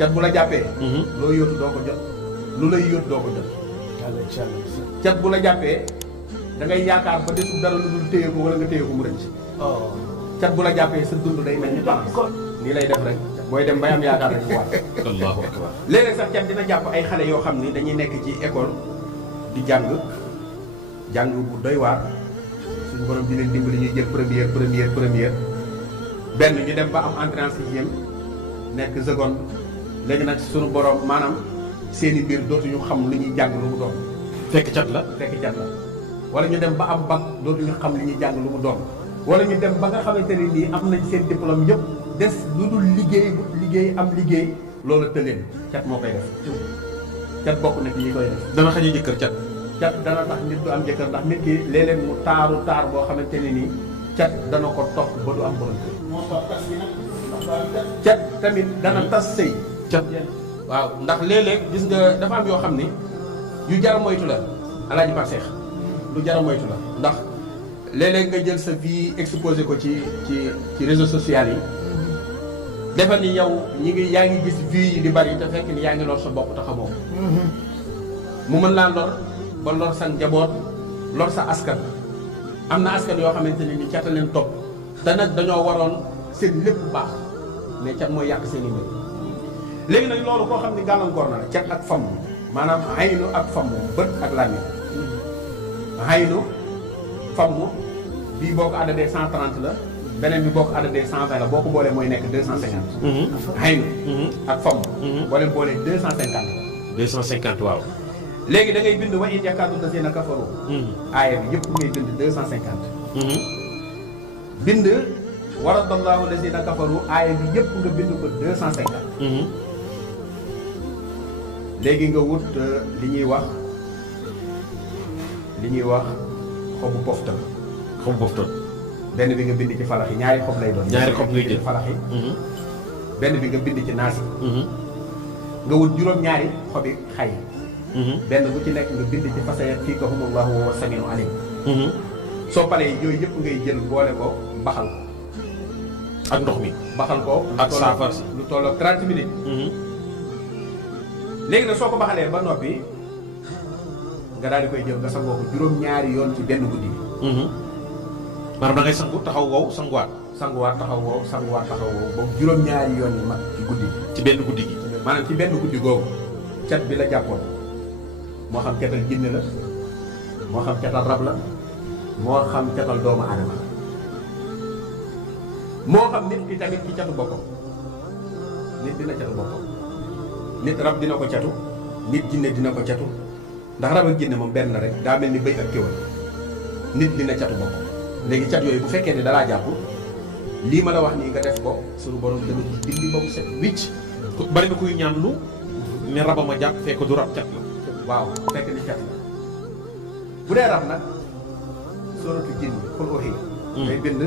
cat bu la jàppee. loo yóotu doo ko jot lu lay yóotu doo ko jot. cat bu la jàppee da ngay yaakaar ba desul dara lu dul téye ko wala nga téye ko mu rëcc. cat bu la jàppee sa dund day mel ni balance. nii lay def rek booy dem bay am yaakaar rek mu waat. allahu akbar. léeg-léeg sax cat dina jàpp ay xale yoo xam ni dañuy nekk ci école di jàng bu doy waar suñu borom di leen dimbali ñuy jël première benn ñu dem ba am entrée en sixième nekk seconde léegi nag suñu borom maanaam seeni mbir dootuñu xam li ñuy jàng lu mu doon. fekk cat la. wala ñu dem ba am bac dootuñu xam li ñuy jàng lu mu doon. wala ñu dem ba nga xamante ne nii am nañ seen diplôme yëpp des lu dul liggéey am liggéey loolu tëleen cat moo koy def. cat bokk na ci yi koy def. dana xañee jëkkër cat. cat dana tax nit du am jëkkër ndax nit ki léeg-léeg mu taar boo xamante ne nii cat dana ko topp ba du am borom kër. cat tamit dana tas sëy. cat waaw ndax léeg-léeg gis nga dafa am yoo xam ni yu jar a moytu la alaaji par seex lu jar a moytu la ndax léeg-léeg nga jël sa vie exposé ko ci réseaux sociaux yi defal ni yow yaa ngi gis vie yi di bari te fekk ni yaa ngi lor sa bopp te xamoo mu mën laa lor ba lor sa njaboot lor sa askan am na askan yoo xamante ne ni cat a leen topp te nag dañoo waroon seen lépp baax mais cat mooy yàq seen i mbir léegi nag loolu koo xam ni gàllankoor na la cat ak famm maanaam xaynu ak famm bët ak làmmiñ xaynu famm bii boo ko addadee 130 la beneen bi boo ko addadee 120 la boo ko boolee mooy nekk 250. xaynu ak famm boo leen boolee 250 250 waaw. léegi da ngay bind wa in yakaadu llaziina kafaru aaya bi yëpp ngay bind 250 bind waradallahu llaziina kafaru aaya bi yëpp nga bind ko 250 léegi nga wut li ñuy wax xobu poftan benn bi nga bind ci falax yi ñaari xob lay doon. ñaari xob ngay jël ci falax yi benn bi nga bind ci naas yi nga wut juróom-ñaari xobi xay benn bu ci nekk nga bind ci fasayakfikahumullahu wa huwa samiun alim soo paree yooyu yëpp ngay jël boole ko baxal ko ak ndox mi baxal ko ak saafara si lu tolloo 30 minutes léegi nag soo ko baxalee ba noppi nga daal di koy jël nga sangoo ko juróom-ñaari yoon ci benn guddi bi maanaam da ngay sangu taxaw wow sanguwaat taxaw wow boobu juróom-ñaari yoon yi mag ci guddi ci benn guddi gi maanaam ci benn guddi googu cat bi la jàppoon moo xam catal jinne la moo xam catal rab la moo xam catal doomu aadama moo xam nit ki tamit ci catu boppam nit dina catu boppam nit rab dina ko catu nit jinne dina ko catu ndax rab ak jinne moom benn rek daa mel ni bëy ak kéwal nit dina catu boppam léegi cat yooyu bu fekkee ne dalaa jàpp lii ma la wax nii nga def ko suñu borom dana ko dindi ba mu set wicc. bari na kuy ñaan lu ne rabama jàpp fekk du rab cat la. waaw fekk ni cat la bu dee rab nag sooratu jinn xul uxiya ngay bind